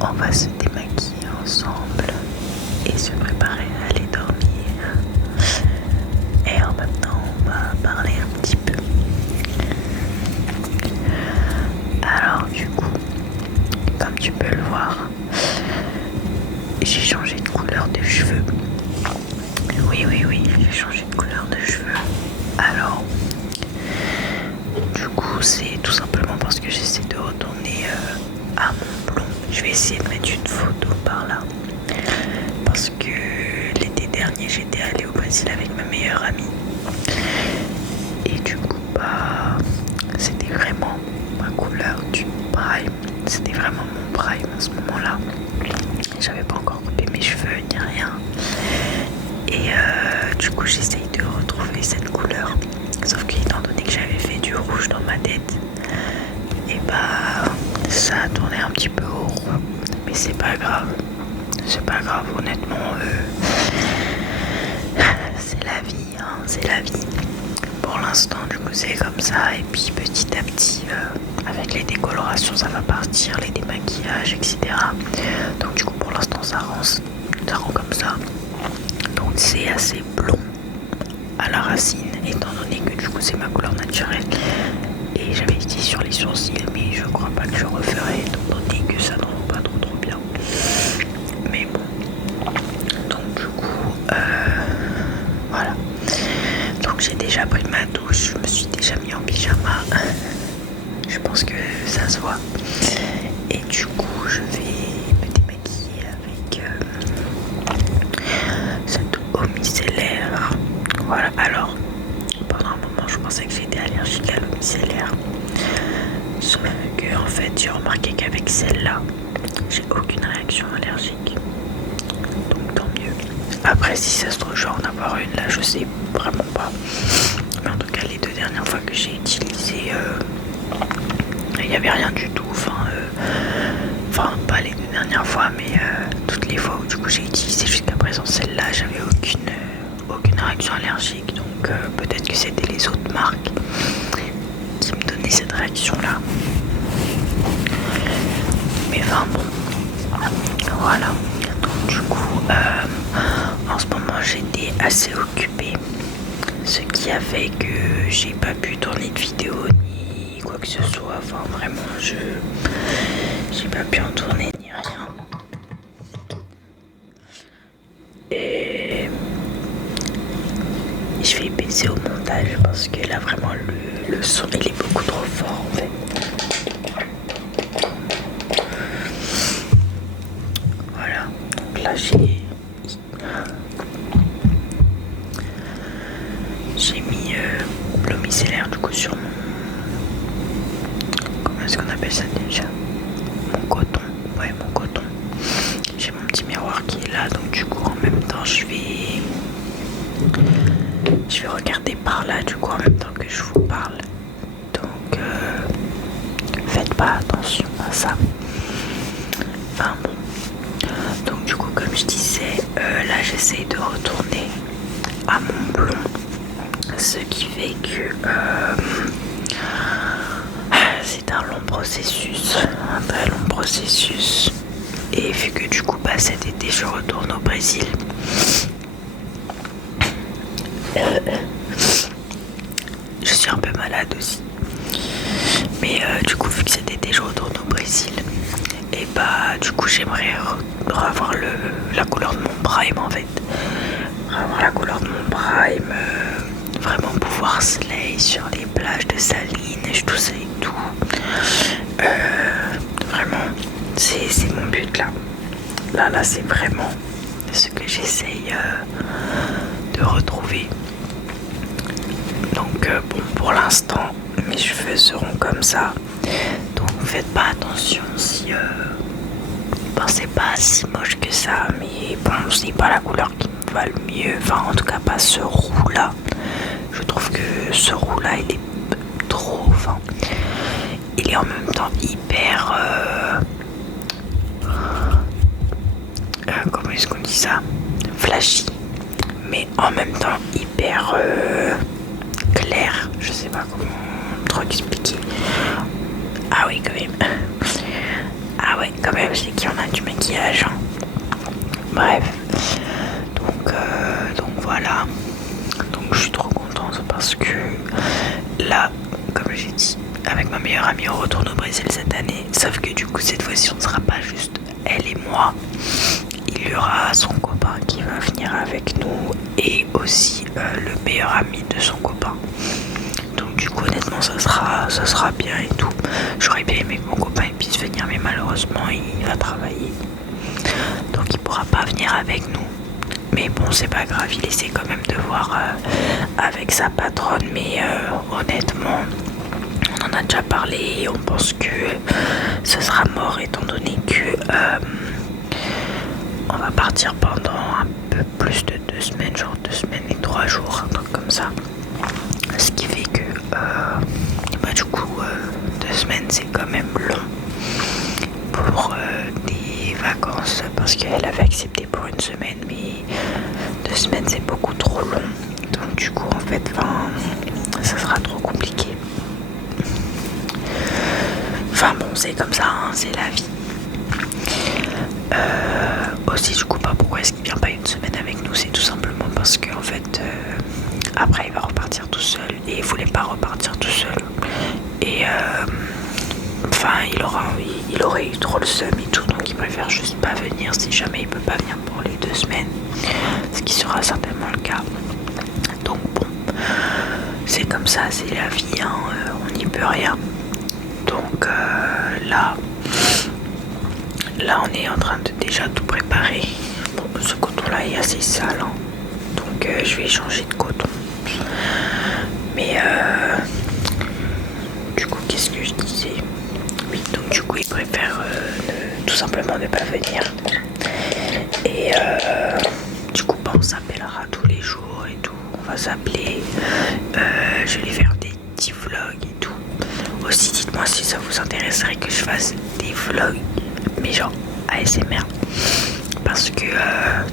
on va se démaquiller ensemble et se préparer à aller dormir. Et en même temps, on va parler un petit peu. Alors du coup, comme tu peux le voir, j'ai changé de couleur de cheveux. Oui, j'ai changé de couleur de cheveux. Alors, du coup, c'est tout simplement parce que j'essaie de retourner à mon blond. Je vais essayer de mettre une photo par là. Parce que l'été dernier, j'étais allée au Brésil avec ma meilleure amie. Et du coup, c'était vraiment ma couleur du prime. C'était vraiment mon prime à ce moment-là. J'avais pas encore coupé mes cheveux ni rien. Et du coup, j'essaye de retrouver cette couleur. Sauf qu'étant donné que j'avais fait du rouge dans ma tête, et ça a tourné un petit peu au roux. Mais c'est pas grave. C'est pas grave, honnêtement. C'est la vie, hein, c'est la vie. Pour l'instant, du coup, c'est comme ça. Et puis petit à petit, avec les décolorations, ça va partir, les démaquillages, etc. Donc du coup, pour l'instant, ça rend comme ça. Donc c'est assez blond à la racine, étant donné que du coup c'est ma couleur naturelle. Et j'avais dit sur les sourcils, mais je crois pas que je referai, étant donné que ça ne rend pas trop bien. Mais bon, donc du coup, voilà. Donc j'ai déjà pris ma douche, je me suis déjà mis en pyjama. Je pense que ça se voit. Et du coup, je vais me démaquiller avec cette eau micellaire. Voilà, alors pendant un moment je pensais que j'étais allergique à l'eau micellaire, sauf que en fait j'ai remarqué qu'avec celle-là j'ai aucune réaction allergique, donc tant mieux. Après, si ça se trouve je vais en avoir une, là je sais vraiment pas, mais en tout cas les 2 dernières fois que j'ai utilisé, il n'y avait rien du tout, enfin pas les 2 dernières fois, mais toutes les fois où du coup j'ai utilisé jusqu'à présent celle-là, j'avais aucune réaction allergique. Donc peut-être que c'était les autres marques qui me donnaient cette réaction là, mais enfin bon, voilà. Donc du coup en ce moment j'étais assez occupée, ce qui a fait que j'ai pas pu tourner de vidéo ni quoi que ce soit. Enfin vraiment, j'ai pas pu en tourner ni rien. Et je vais baisser au montage parce que là vraiment le son il est beaucoup trop fort en fait. Voilà, donc là j'ai mis l'eau micellaire du coup sur mon... Comment est-ce qu'on appelle ça déjà? Mon coton, ouais, mon coton. J'ai mon petit miroir qui est là, donc du coup en même temps je vais regarder par là du coup en même temps que je vous parle. Donc faites pas attention à ça. Enfin bon. Donc du coup comme je disais, là j'essaie de retourner à mon blond. Ce qui fait que c'est un long processus, un très long processus. Et vu que du coup cet été je retourne au Brésil, je suis un peu malade aussi. Mais du coup vu que cet été je retourne au Brésil, et du coup j'aimerais revoir la couleur de mon prime en fait. Revoir la couleur de mon prime, vraiment pouvoir slay sur les plages de Saline, tout ça et tout. Vraiment, c'est mon but là. Là c'est vraiment ce que j'essaye de retrouver. Donc bon, pour l'instant mes cheveux seront comme ça, donc faites pas attention si c'est pas si moche que ça, mais bon, c'est pas la couleur qui me va le mieux, enfin en tout cas pas ce roux là. Je trouve que ce roux là il est trop, il est en même temps hyper comment est-ce qu'on dit ça, flashy, mais en même temps hyper clair, je sais pas comment trop expliquer. Ah oui quand même. Ah ouais, quand même, c'est qu'il y en a du maquillage. Hein. Bref. Donc voilà. Donc je suis trop contente parce que là, comme j'ai dit, avec ma meilleure amie, on retourne au Brésil cette année. Sauf que du coup, cette fois-ci, on ne sera pas juste elle et moi. Il y aura son copain qui va venir avec nous et aussi le meilleur ami de son copain. Donc du coup, honnêtement, ça sera bien et tout. J'aurais bien aimé que mon copain puisse venir, mais malheureusement, il va travailler. Donc il pourra pas venir avec nous. Mais bon, c'est pas grave, il essaie quand même de voir avec sa patronne. Mais honnêtement, on en a déjà parlé et on pense que ce sera mort étant donné que on va partir pendant un peu plus de 2 semaines, genre 2 semaines et 3 jours, un truc comme ça. Ce qui fait que du coup 2 semaines c'est quand même long pour des vacances parce qu'elle avait accepté pour 1 semaine, mais 2 semaines c'est beaucoup trop long. Donc du coup en fait ça sera trop compliqué. Enfin bon, c'est comme ça, hein, c'est la vie. Aussi du coup pourquoi est-ce qu'il vient pas 1 semaine avec nous, c'est tout simplement parce que en fait après il va repartir tout seul et il voulait pas repartir tout seul et il aurait eu trop le seum et tout, donc il préfère juste pas venir si jamais il peut pas venir pour les 2 semaines, ce qui sera certainement le cas. Donc bon, c'est comme ça, c'est la vie, hein, on n'y peut rien. Donc là on est en train de déjà tout préparer. Bon, ce coton là est assez sale, hein. Donc je vais changer de coton. Mais du coup qu'est-ce que je disais? Oui, donc du coup il préfère tout simplement ne pas venir. Et du coup on s'appellera tous les jours et tout. On va s'appeler. Je vais faire des petits vlogs et tout. Aussi dites-moi si ça vous intéresserait que je fasse des vlogs, mais genre ASMR. Parce que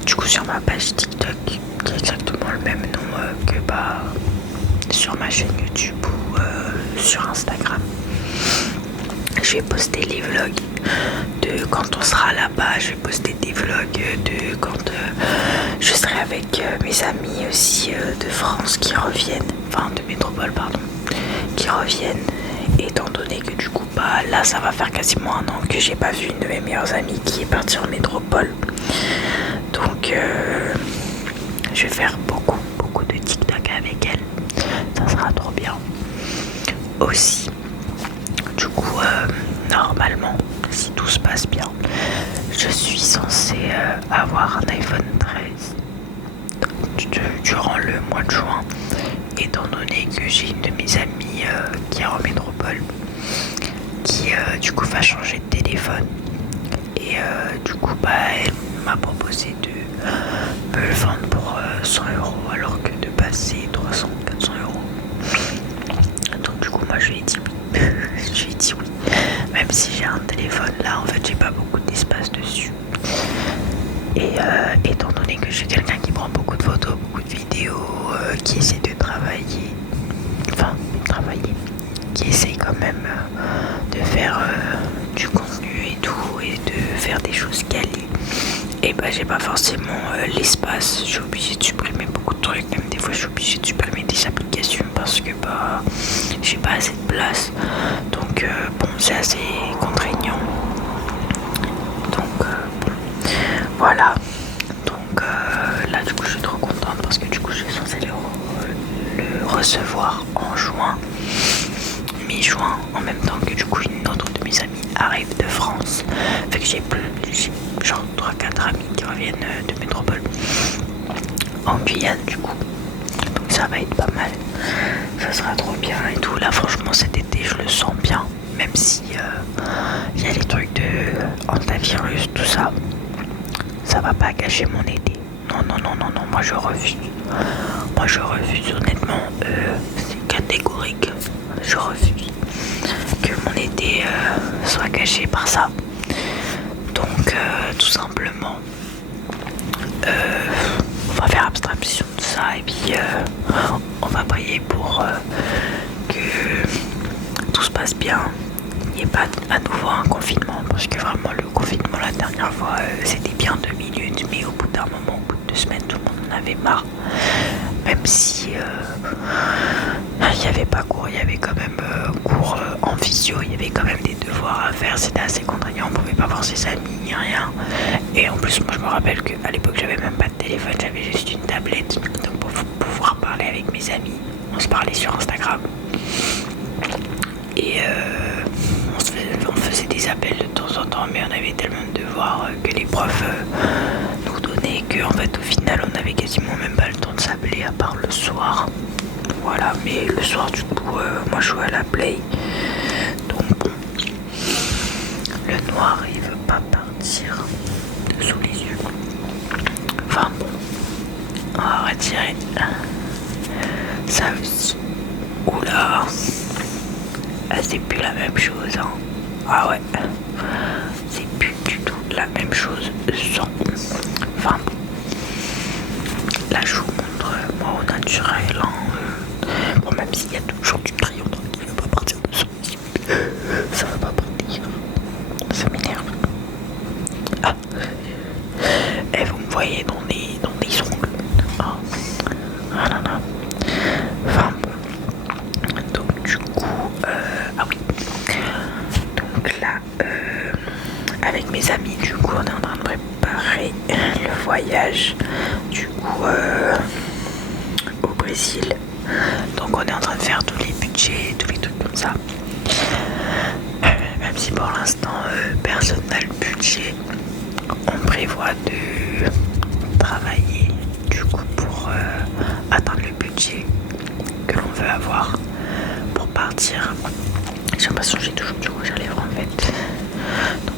du coup sur ma page TikTok, qui est exactement le même nom que sur ma chaîne YouTube ou sur Instagram, je vais poster les vlogs de quand on sera là-bas. Je vais poster des vlogs de quand je serai avec mes amis aussi de France qui reviennent, enfin de métropole pardon, qui reviennent, étant donné que du coup là ça va faire quasiment 1 an que j'ai pas vu une de mes meilleures amies qui est partie en métropole. Donc je vais faire beaucoup de TikTok avec elle, ça sera trop bien. Aussi du coup normalement, si tout se passe bien, je suis censée avoir un iPhone 13 durant le mois de juin, étant donné que j'ai une de mes amies qui est en métropole qui du coup va changer de téléphone et du coup elle m'a proposé de me le vendre pour 100 € alors que de base c'est 300-400 €. Donc du coup moi je lui ai dit oui. Je lui ai dit oui, même si j'ai un téléphone là en fait j'ai pas beaucoup d'espace dessus. Et étant donné que j'ai quelqu'un qui prend beaucoup de photos, beaucoup de vidéos, qui essaie de travailler, qui essaye quand même de faire du contenu et tout, et de faire des choses quali, et j'ai pas forcément l'espace. Je suis obligée de supprimer beaucoup de trucs, même des fois je suis obligée de supprimer des applications parce que j'ai pas assez de place. Donc bon, c'est assez contraignant. Donc voilà. Donc là du coup je suis trop contente parce que du coup je suis censée le recevoir en juin, mi-juin, en même temps que du coup une autre de mes amies arrive de France. Fait que j'ai genre 3-4 amis qui reviennent de métropole en Guyane du coup. Donc ça va être pas mal, ça sera trop bien et tout. Là franchement cet été je le sens bien, même si y a les trucs de antivirus, tout ça. Ça va pas gâcher mon été. Non, moi je refuse. Honnêtement, c'est catégorique. Je refuse que mon été soit gâché par ça. Donc tout simplement, on va faire abstraction de ça et puis on va prier pour que tout se passe bien n'y ait pas à nouveau un confinement, parce que vraiment le confinement la dernière fois c'était bien 2 minutes, mais au bout d'un moment, au bout de 2 semaines, tout le monde en avait marre. Même si il n'y avait pas cours, il y avait quand même cours en visio, il y avait quand même des devoirs à faire, c'était assez contraignant, on pouvait pas voir ses amis ni rien. Et en plus moi je me rappelle qu'à l'époque j'avais même pas de téléphone, j'avais juste une tablette, donc pour pouvoir parler avec mes amis, on se parlait sur Instagram. Et on faisait des appels de temps en temps, mais on avait tellement de devoirs que les profs nous donnaient qu'en fait au final on avait quasiment même pas le temps de s'appeler à part le soir. Voilà, mais le soir du coup moi je jouais à la play, donc bon, le noir il veut pas partir de sous les yeux. Enfin bon, on va retirer ça aussi. Oula, c'est plus la même chose hein. Ah ouais, c'est plus du tout la même chose sans. Enfin bon, là je vous montre moi au naturel hein. Bon, même s'il y a toujours du crayon qui ne veut pas partir de son yeux, ça va pas partir, ça m'énerve. Ah, et vous me voyez dans les ongles. Ah, ah là là. Enfin bon, donc du coup ah oui, donc là avec mes amis du coup on est en train de préparer le voyage du coup au Brésil. Donc on est en train de faire tous les budgets, tous les trucs comme ça. Même si pour l'instant personne n'a le budget, on prévoit de travailler du coup pour atteindre le budget que l'on veut avoir pour partir. J'ai l'impression que j'ai toujours du rouge à lèvres en fait. Donc,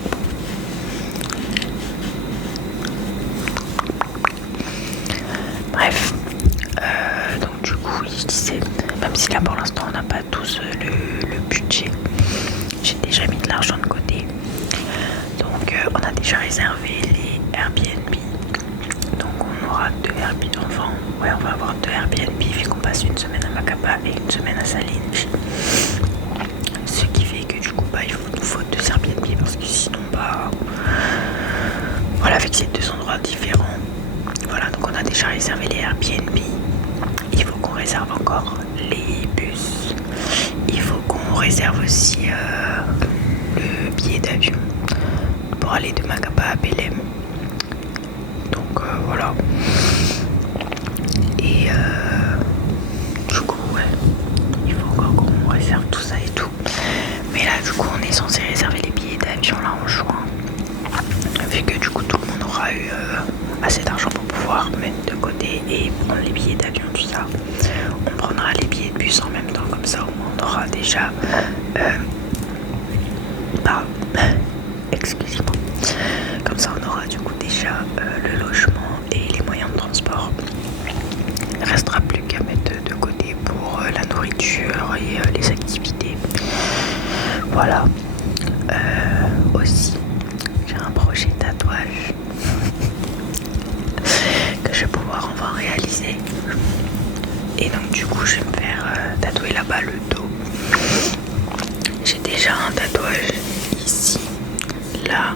bref, donc du coup je disais, même si là pour l'instant on n'a pas tous le budget, j'ai déjà mis de l'argent de côté. Donc on a déjà réservé les Airbnb. Donc on aura 2 Airbnb. Enfin, ouais, on va avoir 2 Airbnb vu qu'on passe une semaine à Macapá et une semaine à Salinge. Ce qui fait que du coup il nous faut 2 Airbnb parce que sinon voilà, avec ces 2 endroits différents. Voilà, donc on a déjà réservé les Airbnb. Il faut qu'on réserve encore les bus. Il faut qu'on réserve aussi le billet d'avion pour aller de Macapá à Belém. Donc voilà. Et du coup ouais, il faut encore qu'on réserve tout ça et tout. Mais là du coup on est censé réserver les billets d'avion là en juin. Vu que du coup tout le monde aura eu assez d'argent pour pouvoir mettre de côté et prendre les billets d'avion, tout ça. On prendra les billets de bus en même temps, comme ça au moins on aura déjà excusez-moi, comme ça on aura du coup déjà le logement et les moyens de transport. Il ne restera plus qu'à mettre de côté pour la nourriture et les activités. Voilà. Aussi j'ai un projet de tatouage que je vais pouvoir enfin réaliser. Et donc du coup je vais me faire tatouer là-bas le dos. J'ai déjà un tatouage ici, là,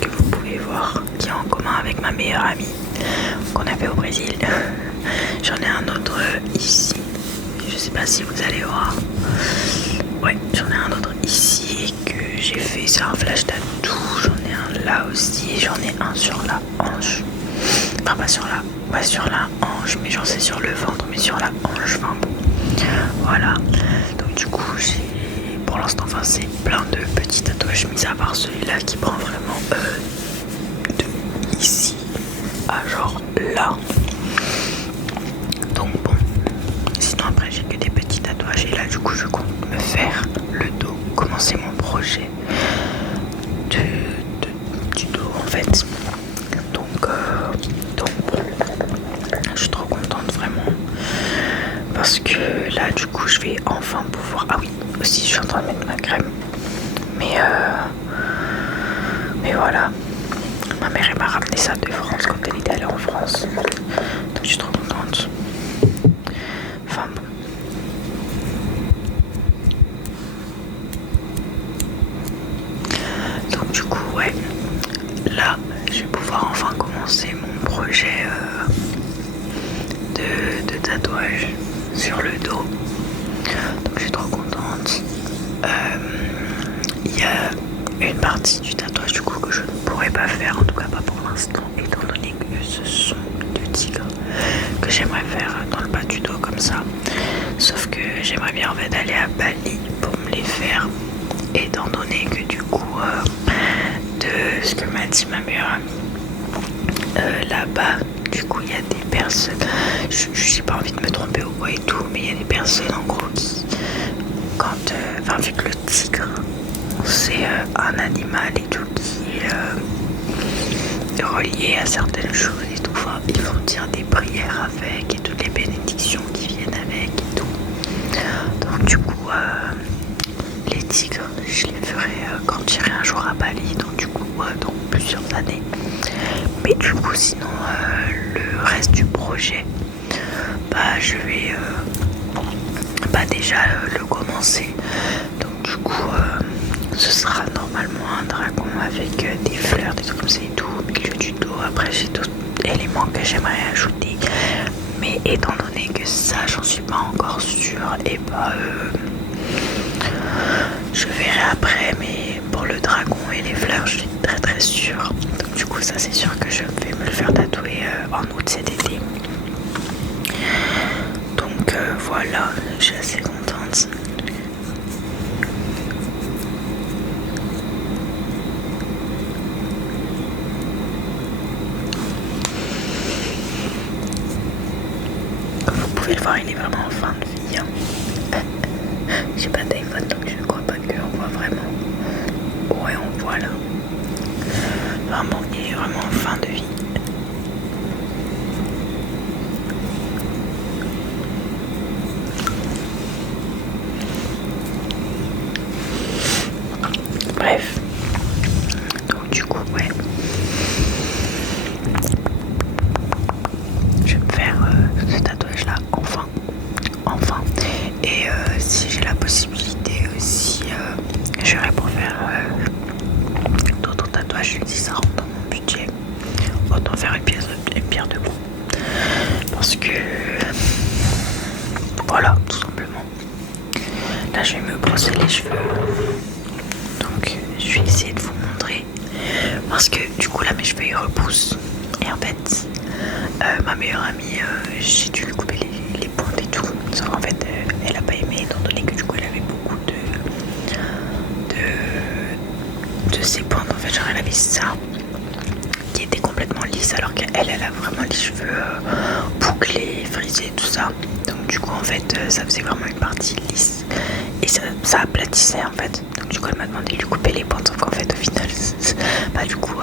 que vous pouvez voir, qui est en commun avec ma meilleure amie qu'on a fait au Brésil. J'en ai un autre ici, je sais pas si vous allez voir. Ouais, j'en ai un autre ici que j'ai fait, c'est un flash tattoo. J'en ai un là aussi, j'en ai un sur la hanche. Enfin pas sur la, ouais sur la hanche, mais j'en sais sur le ventre, mais sur la hanche, enfin bon. Voilà, donc du coup j'ai, pour l'instant, enfin c'est plein de petits tatouages, mis à part celui-là qui prend vraiment de ici à genre là. Donc bon, sinon après j'ai que des petits tatouages et là du coup je compte me faire le dos, commencer mon projet du dos en fait. Donc bon, je suis trop contente vraiment parce que là du coup je vais enfin pouvoir, ah oui aussi je suis en train de mettre ma crème, mais voilà, ma mère elle m'a ramené ça de France quand elle était allée en France, donc je suis trop contente. Enfin bon. pouvoir enfin commencer mon projet de tatouage sur le dos. Donc je suis trop contente. Il y a une partie du tatouage du coup que je ne pourrais pas faire, en tout cas pas pour l'instant, étant donné que ce sont deux tigres que j'aimerais faire dans le bas du dos comme ça. Sauf que j'aimerais bien en fait aller à Bali pour me les faire, étant donné que du coup de ce que m'a dit ma meilleure amie, là-bas du coup il y a des personnes, j'ai pas envie de me tromper au bois et tout, mais il y a des personnes en gros qui quand enfin vu que le tigre c'est un animal et tout qui est relié à certaines choses et tout, enfin, ils vont dire des prières avec et toutes les bénédictions qui viennent avec et tout. Donc du coup les tigres je les ferai quand j'irai un jour à Bali, donc du coup dans plusieurs années. Mais du coup sinon le reste du projet bah je vais déjà le commencer. Donc du coup ce sera normalement un dragon avec des fleurs, des trucs comme ça et tout au milieu du dos. Après j'ai d'autres éléments que j'aimerais ajouter, mais étant donné que ça j'en suis pas encore sûre, et bah je verrai après. Mais pour le dragon et les fleurs je suis très très sûre. Donc du coup ça c'est sûr que je vais me le faire tatouer en août cet été. Donc voilà, je suis assez contente. Comme vous pouvez le voir, il est vraiment en fin de vie. J'ai pas d'iPhone donc je ne crois pas qu'on voit vraiment. Ouais, on voit là. Vraiment, il est vraiment en fin de vie. Bref. Donc du coup, ouais. Je vais me faire ce tatouage là, enfin. Et si j'ai la possibilité aussi, j'irai pour faire d'autres tatouages si ça rentre dans mon budget. Autant faire une pierre de coups. Parce que voilà, tout simplement. Là je vais me brosser les cheveux. Donc je vais essayer de vous montrer. Parce que du coup là mes cheveux ils repoussent. Et en fait ma meilleure amie, j'ai dû lui couper les pointes et tout. En fait elle a pas aimé, étant donné que du coup elle avait beaucoup de ses pointes. En fait genre elle avait ça qui était complètement lisse, alors qu'elle a vraiment les cheveux bouclés, frisés, tout ça. Donc du coup en fait ça faisait vraiment une partie lisse et ça aplatissait en fait. Donc du coup elle m'a demandé de lui couper les pointes, sauf qu'en fait au final bah du coup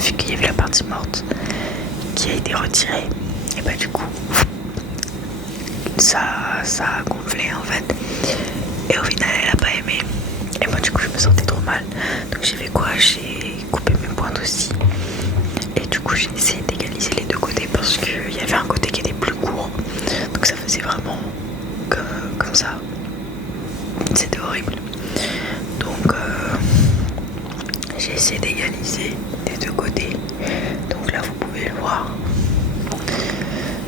vu qu'il y avait la partie morte qui a été retirée, et bah du coup ça a gonflé en fait, et au final elle a pas aimé. Et moi du coup je me sentais trop mal, donc j'ai fait quoi, j'ai coupé mes pointes aussi. Et du coup j'ai essayé d'égaliser les deux côtés parce qu'il y avait un côté qui était plus court, donc ça faisait vraiment comme ça. C'était horrible. Donc j'ai essayé d'égaliser des deux côtés. Donc là vous pouvez le voir.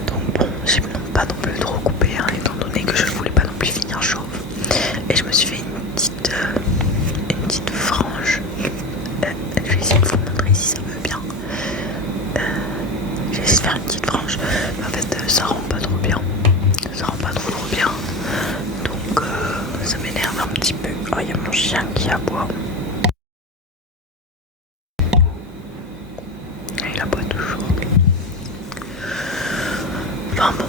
Donc bon, j'ai pas non plus trop coupé hein, étant donné que je voulais pas non plus finir chauve. Et je me suis fait une petite frange. Je vais essayer de vous montrer si ça veut bien. J'ai essayé de faire une petite frange, mais en fait ça rend pas trop bien. Ça rend pas trop bien. Donc ça m'énerve un petit peu. Oh, il y a mon chien qui aboie. Il aboie toujours. Enfin bon.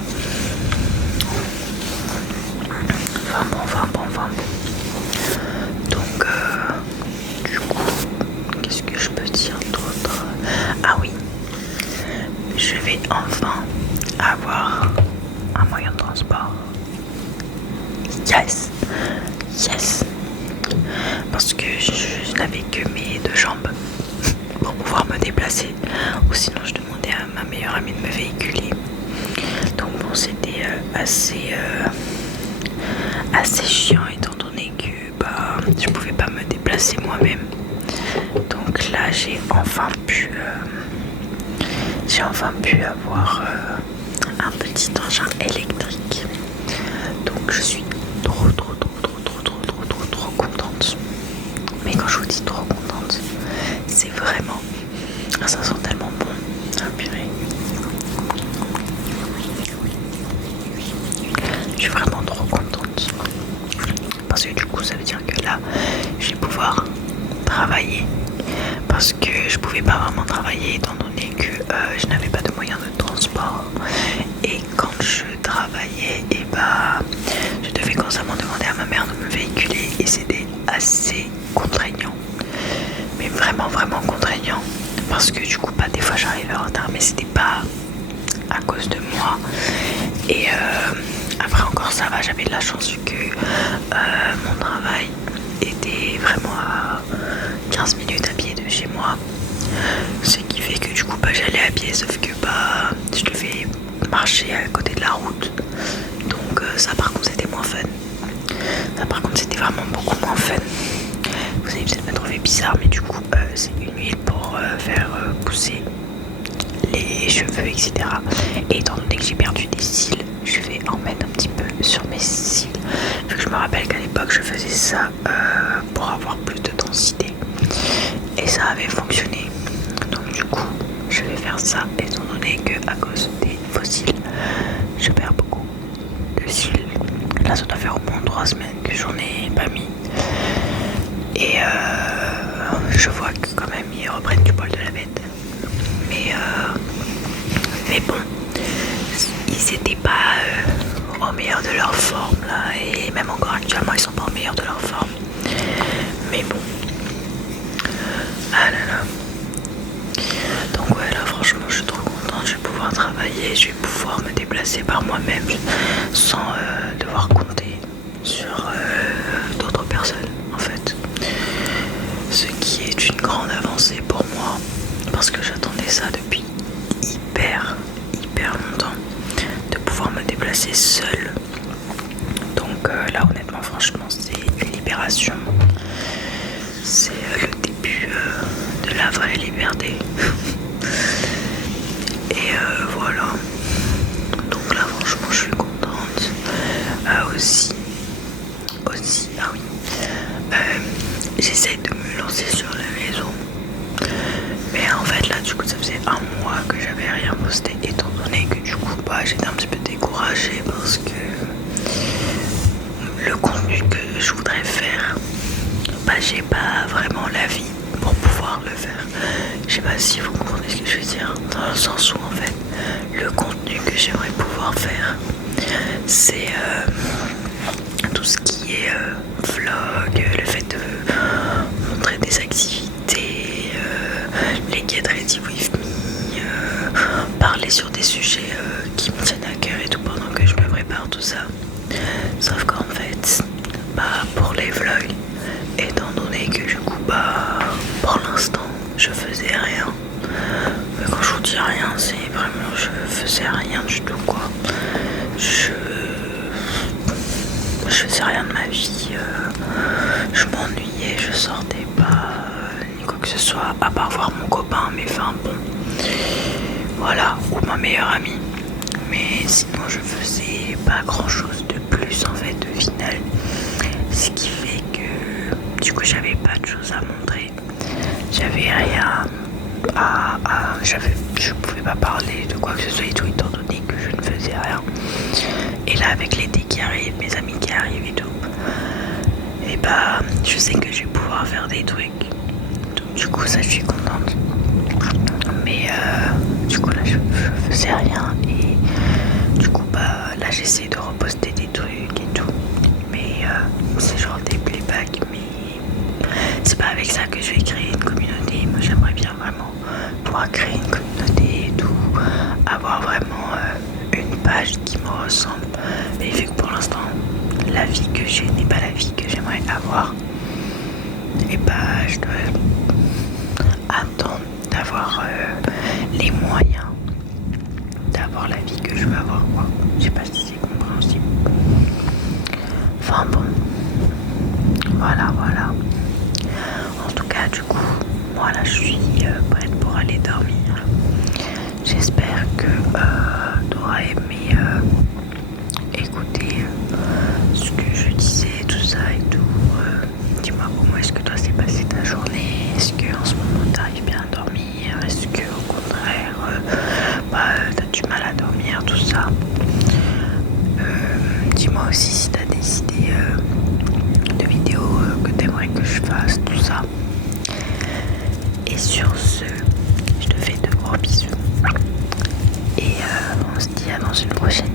Donc du coup, qu'est-ce que je peux dire d'autre? Ah oui, je vais enfin avoir un moyen de transport. Yes. Parce que je n'avais que mes deux jambes pour pouvoir me déplacer. Ou sinon je demandais à ma meilleure amie de me véhiculer. Donc bon, c'était assez chiant étant donné que bah, je pouvais pas me déplacer moi-même. Donc là j'ai enfin pu j'ai enfin pu avoir un petit engin électrique. Donc je suis trop contente. Mais quand je vous dis trop contente, c'est vraiment... ça sent tellement bon. Ah purée. Je suis vraiment trop contente. Parce que du coup ça veut dire que là, je vais pouvoir travailler. Parce que je pouvais pas vraiment travailler étant donné que je n'avais pas de moyens de transport. Et quand je travaillais, et bah, je devais constamment demander à ma mère de me véhiculer et c'était assez contraignant. Mais vraiment contraignant. Parce que du coup, bah, des fois j'arrivais en retard, mais c'était pas à cause de moi. Et après encore ça va, j'avais de la chance vu que mon travail était vraiment à 15 minutes à pied de chez moi. Ce qui fait que du coup bah, j'allais à pied, sauf que bah, je devais marcher à côté de la route. Donc ça par contre c'était moins fun. Ça par contre c'était vraiment beaucoup moins fun. Vous allez peut-être me trouver bizarre, mais du coup c'est une huile pour faire pousser les cheveux, etc. Et étant donné que j'ai perdu des cils, je vais en mettre un petit peu sur mes cils. Vu que je me rappelle qu'à l'époque je faisais ça pour avoir plus de densité. Et ça avait fonctionné. Donc du coup, je vais faire ça étant donné que à cause des fossiles, je perds beaucoup de cils. Là, ça doit faire au moins 3 semaines que j'en ai pas mis. Et je vois que quand même ils reprennent du poil de la bête. Mais bon, ils étaient pas au meilleur de leur forme là. Et même encore actuellement, ils sont pas au meilleur de leur forme. Mais bon. Ah là là. Donc ouais, là franchement je suis trop contente, je vais pouvoir travailler, je vais pouvoir me déplacer par moi-même sans devoir compter sur d'autres personnes en fait. Ce qui est une grande avancée pour moi parce que j'attendais ça depuis hyper longtemps, de pouvoir me déplacer seule. Donc là honnêtement franchement c'est une libération. C'est le début de la vraie liberté. Et voilà. Donc là franchement je suis contente. Aussi, ah oui. J'essaie de me lancer sur les réseaux. Mais en fait là du coup ça faisait un mois que j'avais rien posté. Étant donné que du coup bah, j'étais un petit peu découragée parce que le contenu que je voudrais faire, bah j'ai pas vraiment la vie pour pouvoir le faire. Je sais pas si vous comprenez ce que je veux dire, dans le sens où en fait le contenu que j'aimerais pouvoir faire c'est tout ce qui est vlog, le fait de montrer des activités, les get ready with me, parler sur des sujets qui me tiennent à cœur et tout pendant que je me prépare tout ça. Sauf qu'en fait bah pour les vlogs, étant donné que du coup bah pour l'instant je faisais rien. Mais quand je vous dis rien, c'est vraiment je faisais rien du tout quoi. Je faisais rien de ma vie. Je m'ennuyais, je sortais pas ni quoi que ce soit à part voir mon copain, mais enfin bon. Voilà, ou ma meilleure amie. Mais sinon je faisais pas grand chose de plus en fait au final. Ce qui fait que du coup j'avais pas de choses à montrer. J'avais rien je pouvais pas parler de quoi que ce soit et tout étant donné que je ne faisais rien. Et là avec l'été qui arrive, mes amis qui arrivent et tout, et bah je sais que je vais pouvoir faire des trucs. Donc du coup ça je suis contente. Mais du coup là je faisais rien et du coup bah là j'essaie de reposter des trucs et tout. Mais c'est genre des playbacks, mais c'est pas avec ça que je vais créer une communauté. Moi j'aimerais bien vraiment pouvoir créer une communauté et tout, avoir vraiment une page qui me ressemble. Mais vu que pour l'instant la vie que j'ai n'est pas la vie que j'aimerais avoir, et bah je dois attendre d'avoir les moyens d'avoir la vie que je veux avoir quoi. Je sais pas si c'est compréhensible. Enfin bon, voilà. En tout cas du coup moi là je suis prête pour aller dormir. J'espère dis-moi aussi si t'as des idées de vidéos que t'aimerais que je fasse, tout ça. Et sur ce, je te fais de gros bisous. Et on se dit à dans une prochaine